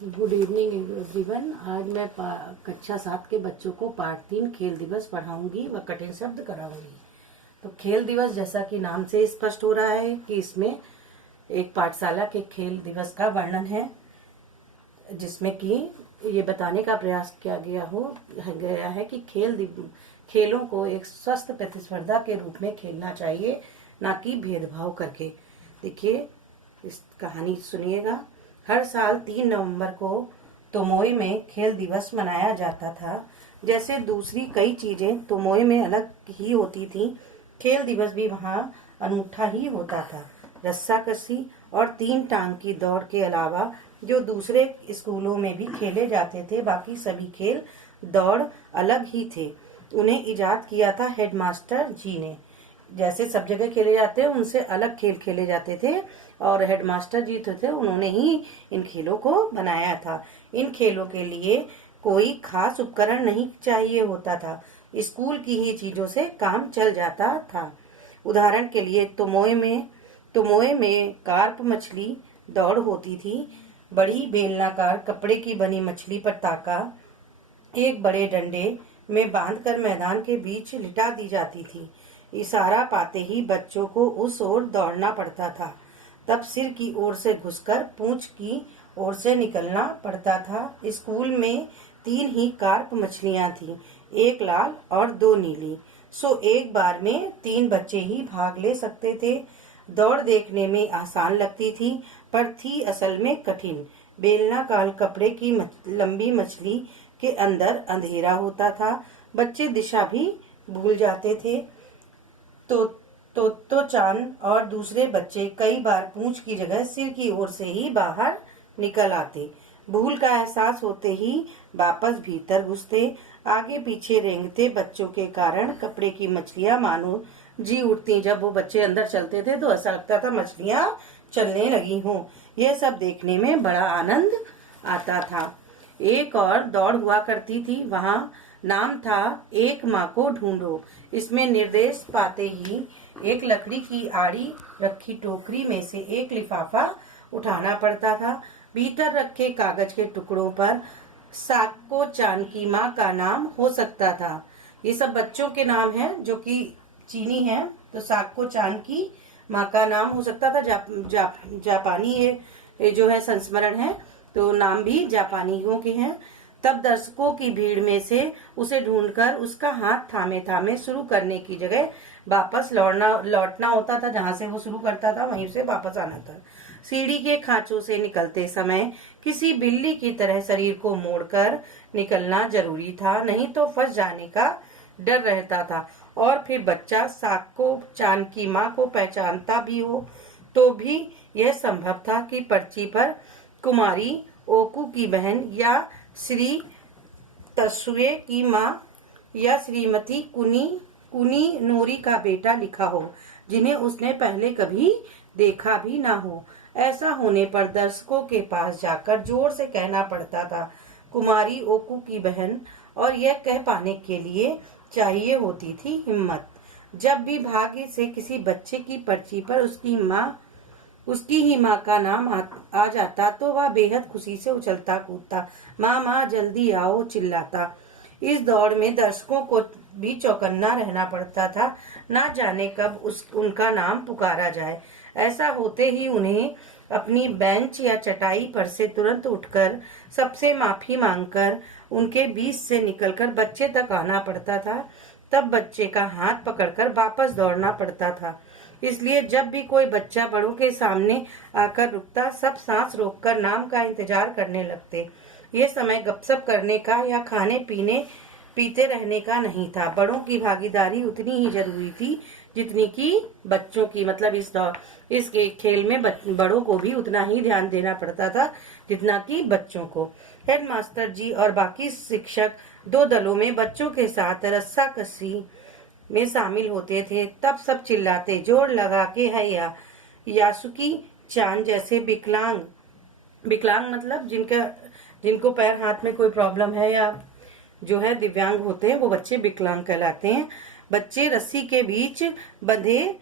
Good evening everyone. आज मैं कक्षा 7 के बच्चों को पाठ 3 खेल दिवस पढ़ाऊंगी व कठिन शब्द कराऊंगी। तो खेल दिवस जैसा कि नाम से स्पष्ट हो रहा है कि इसमें एक पाठशाला के खेल दिवस का वर्णन है, जिसमें कि ये बताने का प्रयास किया गया है कि खेलों को एक स्वस्थ प्रतिस्पर्धा के रूप में खेलना चाहिए, ना कि भेदभाव करके। देखिए, इस कहानी सुनिएगा। हर साल 3 नवंबर को तोमोई में खेल दिवस मनाया जाता था। जैसे दूसरी कई चीजें तोमोई में अलग ही होती थी, खेल दिवस भी वहाँ अनूठा ही होता था। रस्साकसी और 3 टांग की दौड़ के अलावा जो दूसरे स्कूलों में भी खेले जाते थे, बाकी सभी खेल दौड़ अलग ही थे। उन्हें इजाद किया था हेडमास्टर जी ने। जैसे सब जगह खेले जाते हैं, उनसे अलग खेल खेले जाते थे और हेडमास्टर जी थे, उन्होंने ही इन खेलों को बनाया था। इन खेलों के लिए कोई खास उपकरण नहीं चाहिए होता था, स्कूल की ही चीजों से काम चल जाता था। उदाहरण के लिए तोमोए में कार्प मछली दौड़ होती थी। बड़ी बेलनाकार कपड़े की बनी मछली पर ताका एक बड़े डंडे में बांधकर मैदान के बीच लिटा दी जाती थी। इशारा पाते ही बच्चों को उस ओर दौड़ना पड़ता था। तब सिर की ओर से घुसकर पूंछ की ओर से निकलना पड़ता था। स्कूल में 3 ही कार्प मछलियां थीं, एक लाल और 2 नीली। सो एक बार में 3 बच्चे ही भाग ले सकते थे। दौड़ देखने में आसान लगती थी, पर थी असल में कठिन। बेलनाकार कपड़े की लंबी मछली के अंदर अंधेरा होता था, बच्चे दिशा भी भूल जाते थे। तो चांद और दूसरे बच्चे कई बार पूंछ की जगह सिर की ओर से ही बाहर निकल आते। भूल का एहसास होते ही वापस भीतर घुसते। आगे पीछे रेंगते बच्चों के कारण कपड़े की मछलियां मानो जी उठती। जब वो बच्चे अंदर चलते थे तो ऐसा लगता था मछलियां चलने लगी हों। यह सब देखने में बड़ा आनंद आता था। एक और दौड़ हुआ करती थी, वहाँ नाम था एक माँ को ढूंढो। इसमें निर्देश पाते ही एक लकड़ी की आड़ी रखी टोकरी में से एक लिफाफा उठाना पड़ता था। भीतर रखे कागज के टुकड़ों पर साको चान की माँ का नाम हो सकता था। ये सब बच्चों के नाम हैं जो कि चीनी हैं। तो साको चान की माँ का नाम हो सकता था। जापानी ये जो है संस्मरण है, तो नाम भी जापानियों के हैं। तब दर्शकों की भीड़ में से उसे ढूंढकर उसका हाथ थामे थामे शुरू करने की जगह वापस लौटना होता था। जहाँ से वो शुरू करता था वहीं से वापस आना था। सीढ़ी के खांचों से निकलते समय किसी बिल्ली की तरह शरीर को मोड़कर निकलना जरूरी था, नहीं तो फंस जाने का डर रहता था। और फिर बच्चा साको चान की माँ को पहचानता भी हो तो भी यह संभव था कि पर्ची पर कुमारी ओकू की बहन या श्री तसुए की माँ या श्रीमती कुनी नोरी का बेटा लिखा हो, जिन्हें उसने पहले कभी देखा भी ना हो। ऐसा होने पर दर्शकों के पास जाकर जोर से कहना पड़ता था, कुमारी ओकू की बहन, और यह कह पाने के लिए चाहिए होती थी हिम्मत। जब भी भाग्य से किसी बच्चे की पर्ची पर उसकी ही माँ का नाम आ जाता तो वह बेहद खुशी से उछलता कूदता, माँ माँ जल्दी आओ चिल्लाता। इस दौड़ में दर्शकों को भी चौकन्ना रहना पड़ता था, ना जाने कब उनका नाम पुकारा जाए। ऐसा होते ही उन्हें अपनी बेंच या चटाई पर से तुरंत उठकर सबसे माफी मांगकर उनके बीच से निकलकर बच्चे तक आना पड़ता था। तब बच्चे का हाथ पकड़कर वापस दौड़ना पड़ता था। इसलिए जब भी कोई बच्चा बड़ों के सामने आकर रुकता, सब सांस रोककर नाम का इंतजार करने लगते। ये समय गपशप करने का या खाने पीते रहने का नहीं था। बड़ों की भागीदारी उतनी ही जरूरी थी जितनी कि बच्चों की। मतलब इस खेल में बड़ों को भी उतना ही ध्यान देना पड़ता था जितना कि बच्चों को। हेडमास्टर जी और बाकी शिक्षक 2 दलों में बच्चों के साथ रस्साकसी में शामिल होते थे। तब सब चिल्लाते जोर लगा के है यासुकी चांद जैसे विकलांग मतलब जिनको पैर हाथ में कोई प्रॉब्लम है या जो है दिव्यांग होते हैं, वो बच्चे विकलांग कहलाते हैं। बच्चे रस्सी के बीच बंधे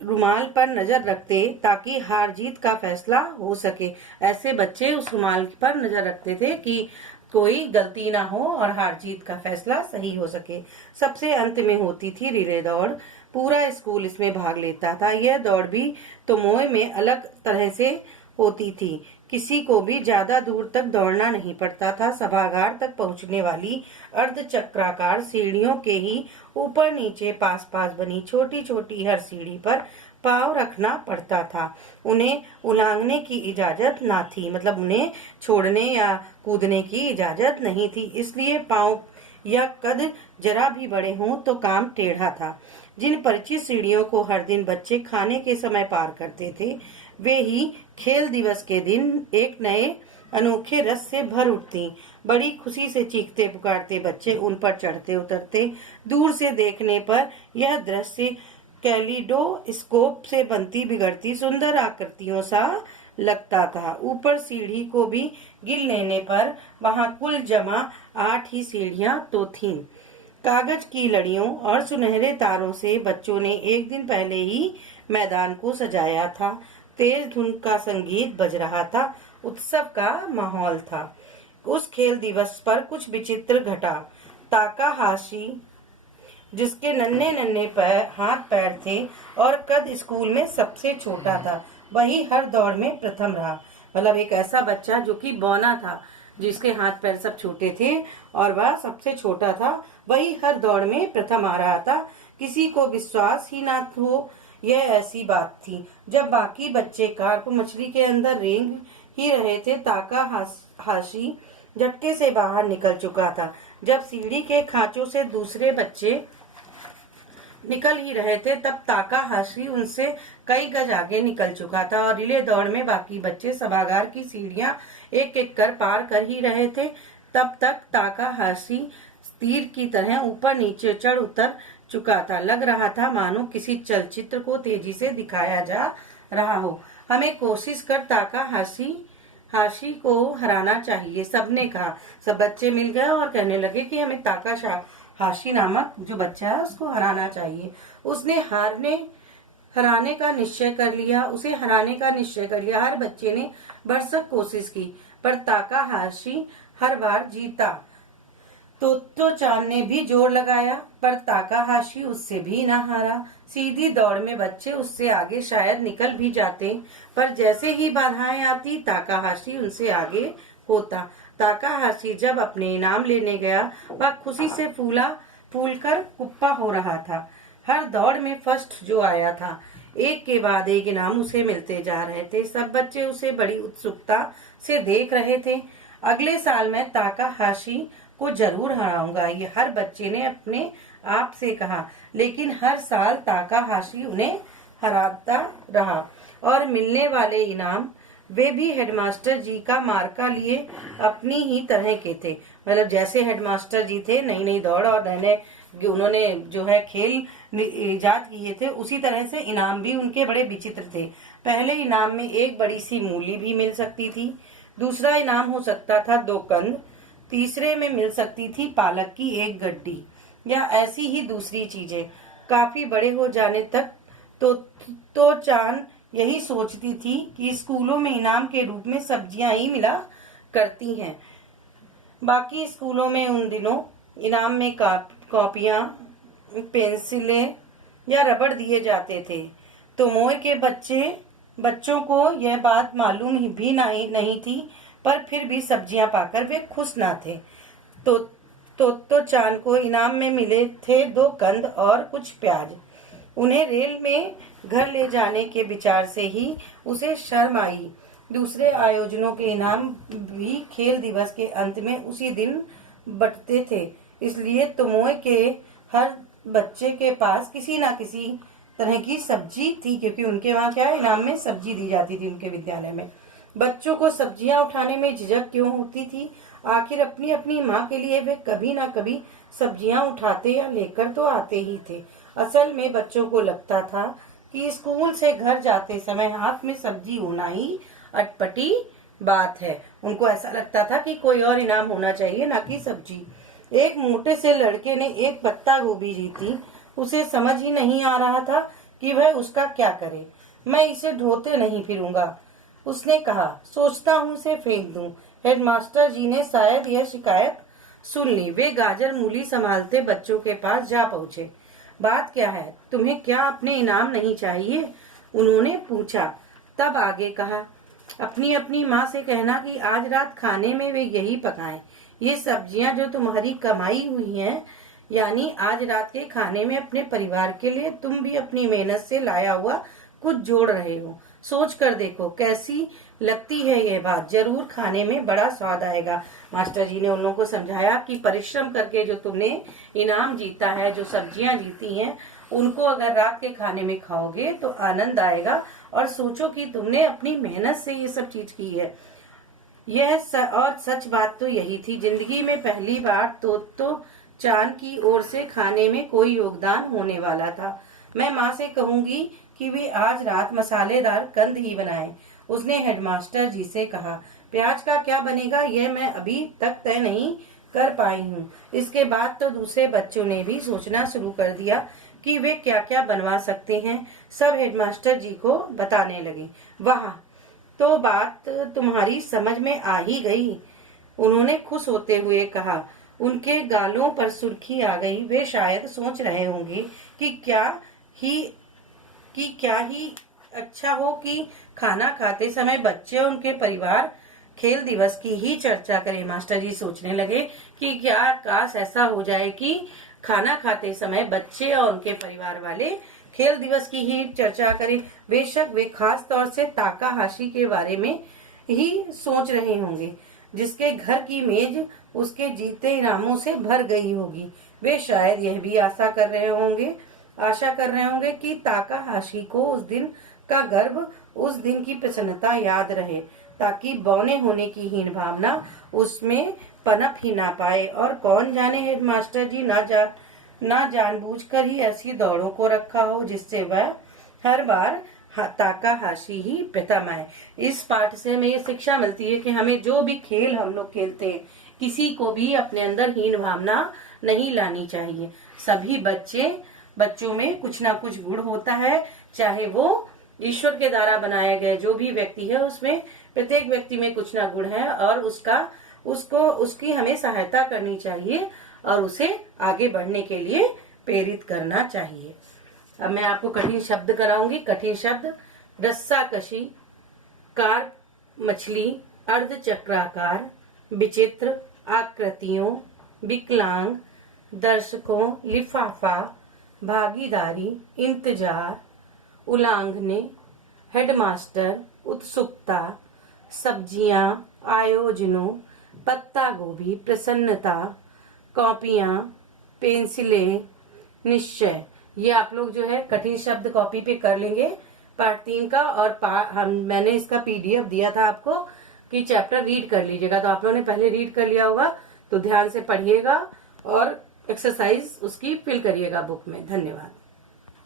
रुमाल पर नजर रखते ताकि हार जीत का फैसला हो सके। ऐसे बच्चे उस रुमाल पर नजर रखते थे कि कोई गलती ना हो और हार जीत का फैसला सही हो सके। सबसे अंत में होती थी रिले दौड़। पूरा स्कूल इसमें भाग लेता था। यह दौड़ भी तमोय में अलग तरह से होती थी। किसी को भी ज्यादा दूर तक दौड़ना नहीं पड़ता था। सभागार तक पहुंचने वाली अर्ध चक्राकार सीढ़ियों के ही ऊपर नीचे पास पास बनी छोटी छोटी हर सीढ़ी पर पांव रखना पड़ता था। उन्हें उलांघने की इजाजत ना थी, मतलब उन्हें छोड़ने या कूदने की इजाजत नहीं थी। इसलिए पांव या कद जरा भी बड़े हों तो काम टेढ़ा था। जिन परिचित सीढ़ियों को हर दिन बच्चे खाने के समय पार करते थे, वे ही खेल दिवस के दिन एक नए अनोखे रस से भर उठती। बड़ी खुशी से चीखते पुकारते बच्चे उन पर चढ़ते उतरते। दूर से देखने पर यह दृश्य कैलिडोस्कोप से बनती बिगड़ती सुंदर आकृतियों सा लगता था। ऊपर सीढ़ी को भी गिन लेने पर वहां कुल जमा 8 ही सीढ़ियां तो थीं। कागज की लड़ियों और सुनहरे तारों से बच्चों ने एक दिन पहले ही मैदान को सजाया था। तेज धुन का संगीत बज रहा था। उत्सव का माहौल था। उस खेल दिवस पर कुछ विचित्र घटा। ताकाहाशी, जिसके नन्हे नन्हे हाथ पैर थे और कद स्कूल में सबसे छोटा था, वही हर दौड़ में प्रथम रहा। मतलब एक ऐसा बच्चा जो कि बौना था, जिसके हाथ पैर सब छोटे थे और वह सबसे छोटा था, वही हर दौड़ में प्रथम आ रहा था। किसी को विश्वास ही ना हो यह ऐसी बात थी। जब बाकी बच्चे कार्प मछली के अंदर रेंग ही रहे थे, ताकाहाशी झटके से बाहर निकल चुका था। जब सीढ़ी के खांचों से दूसरे बच्चे निकल ही रहे थे, तब ताकाहाशी उनसे कई गज आगे निकल चुका था और रिले दौड़ में बाकी बच्चे सभागार की सीढ़ियां एक एक कर पार कर ही रहे थे। तब तक ताकाहाशी तीर की तरह ऊपर नीचे चढ़ उतर चुका था। लग रहा था मानो किसी चलचित्र को तेजी से दिखाया जा रहा हो। हमें कोशिश कर ताकाहाशी को हराना चाहिए, सबने कहा। सब बच्चे मिल गए और कहने लगे कि हमें ताकाहाशी नामक जो बच्चा है उसको हराना चाहिए। उसने हराने का निश्चय कर लिया। हर बच्चे ने भरसक कोशिश की, पर ताकाहाशी हर बार जीता। तो चांद ने भी जोर लगाया, पर ताकाहाशी उससे भी ना हारा। सीधी दौड़ में बच्चे उससे आगे शायद निकल भी जाते, पर जैसे ही बाधाएं आती ताकाहाशी उनसे आगे होता। ताकाहाशी जब अपने इनाम लेने गया, वह खुशी से फूलकर कुप्पा हो रहा था। हर दौड़ में फर्स्ट जो आया था, एक के बाद एक इनाम उसे मिलते जा रहे थे। सब बच्चे उसे बड़ी उत्सुकता से देख रहे थे। अगले साल मैं ताकाहाशी को जरूर हराऊंगा, ये हर बच्चे ने अपने आप से कहा। लेकिन हर साल ताकाहाशी उन्हें हराता रहा और मिलने वाले इनाम वे भी हेडमास्टर जी का मार्का लिए अपनी ही तरह के थे। मतलब जैसे हेडमास्टर जी थे, नई नई दौड़ और नए उन्होंने जो है खेल इजाद किए थे, उसी तरह से इनाम भी उनके बड़े विचित्र थे। पहले इनाम में एक बड़ी सी मूली भी मिल सकती थी। दूसरा इनाम हो सकता था 2 कंद। तीसरे में मिल सकती थी पालक की 1 गड्डी या ऐसी ही दूसरी चीजें। काफी बड़े हो जाने तक तो चांद यही सोचती थी कि स्कूलों में इनाम के रूप में सब्जियां ही मिला करती हैं। बाकी स्कूलों में उन दिनों इनाम में कॉपियां, पेंसिलें या रबड़ दिए जाते थे। तो मोए के बच्चों को यह बात मालूम भी नहीं थी, पर फिर भी सब्जियां पाकर वे खुश ना थे। तो चांद को इनाम में मिले थे 2 कंद और कुछ प्याज। उन्हें रेल में घर ले जाने के विचार से ही उसे शर्म आई। दूसरे आयोजनों के इनाम भी खेल दिवस के अंत में उसी दिन बंटते थे। इसलिए तमोय के हर बच्चे के पास किसी न किसी तरह की सब्जी थी, क्योंकि उनके वहाँ क्या इनाम में सब्जी दी जाती थी उनके विद्यालय में। बच्चों को सब्जियां उठाने में झिझक क्यों होती थी? आखिर अपनी अपनी माँ के लिए वे कभी ना कभी सब्जियां उठाते या लेकर तो आते ही थे। असल में बच्चों को लगता था कि स्कूल से घर जाते समय हाथ में सब्जी होना ही अटपटी बात है। उनको ऐसा लगता था कि कोई और इनाम होना चाहिए, ना कि सब्जी। एक मोटे से लड़के ने 1 पत्ता गोभी जीती। उसे समझ ही नहीं आ रहा था कि वह उसका क्या करे। मैं इसे ढोते नहीं फिरूंगा। उसने कहा, सोचता हूँ इसे फेंक दूं। हेडमास्टर जी ने शायद यह शिकायत सुन ली। वे गाजर मूली संभालते बच्चों के पास जा पहुँचे। बात क्या है, तुम्हें क्या अपने इनाम नहीं चाहिए? उन्होंने पूछा। तब आगे कहा, अपनी अपनी माँ से कहना कि आज रात खाने में वे यही पकाएं। ये सब्जियां जो तुम्हारी कमाई हुई हैं, यानी आज रात के खाने में अपने परिवार के लिए तुम भी अपनी मेहनत से लाया हुआ कुछ जोड़ रहे हो। सोच कर देखो कैसी लगती है ये बात। जरूर खाने में बड़ा स्वाद आएगा। मास्टर जी ने उन लोगों को समझाया कि परिश्रम करके जो तुमने इनाम जीता है, जो सब्जियां जीती हैं, उनको अगर रात के खाने में खाओगे तो आनंद आएगा। और सोचो कि तुमने अपनी मेहनत से ये सब चीज की है। और सच बात तो यही थी। जिंदगी में पहली बार तो चांद की ओर से खाने में कोई योगदान होने वाला था। मैं माँ से कहूंगी कि वे आज रात मसालेदार कंद ही बनाएं। उसने हेडमास्टर जी से कहा। प्याज का क्या बनेगा यह मैं अभी तक तय नहीं कर पाई हूँ। इसके बाद तो दूसरे बच्चों ने भी सोचना शुरू कर दिया कि वे क्या क्या बनवा सकते हैं। सब हेडमास्टर जी को बताने लगे। वाह, तो बात तुम्हारी समझ में आ ही गई, उन्होंने खुश होते हुए कहा। उनके गालों पर सुर्खी आ गई। वे शायद सोच रहे होंगे कि क्या ही अच्छा हो कि खाना खाते समय बच्चे और उनके परिवार खेल दिवस की ही चर्चा करें। मास्टर जी सोचने लगे कि क्या काश ऐसा हो जाए कि खाना खाते समय बच्चे और उनके परिवार वाले खेल दिवस की ही चर्चा करें। बेशक वे खास तौर से ताकाहाशी के बारे में ही सोच रहे होंगे, जिसके घर की मेज उसके जीते इनामों से भर गई होगी। वे शायद यह भी आशा कर रहे होंगे कि ताकाहाशी को उस दिन का गर्व, उस दिन की प्रसन्नता याद रहे, ताकि बौने होने की हीन भावना उसमें पनप ही ना पाए। और कौन जाने हेडमास्टर जी ना जानबूझकर ही ऐसी दौड़ों को रखा हो जिससे वह हर बार ताकाहाशी ही प्रथम आए। इस पाठ से हमें ये शिक्षा मिलती है कि हमें जो भी खेल हम लोग खेलते हैं, किसी को भी अपने अंदर हीन भावना नहीं लानी चाहिए। सभी बच्चों में कुछ ना कुछ गुण होता है, चाहे वो ईश्वर के द्वारा बनाया गया जो भी व्यक्ति है, उसमें प्रत्येक व्यक्ति में कुछ ना गुण है और उसकी हमें सहायता करनी चाहिए और उसे आगे बढ़ने के लिए प्रेरित करना चाहिए। अब मैं आपको कठिन शब्द कराऊंगी। कठिन शब्द: रस्साकशी, कार्प मछली, अर्धचक्राकार, विचित्र, आकृतियों, विकलांग, दर्शकों, लिफाफा, भागीदारी, इंतजार, उल्लांघने, हेडमास्टर, उत्सुकता, सब्जियां, आयोजनों, पत्ता गोभी, प्रसन्नता, कॉपियां, पेंसिलें, निश्चय। ये आप लोग जो है कठिन शब्द कॉपी पे कर लेंगे पार्ट 3 का। और मैंने इसका PDF दिया था आपको कि चैप्टर रीड कर लीजिएगा। तो आप लोगों ने पहले रीड कर लिया होगा, तो ध्यान से पढ़िएगा और एक्सरसाइज उसकी फिल करिएगा बुक में। धन्यवाद।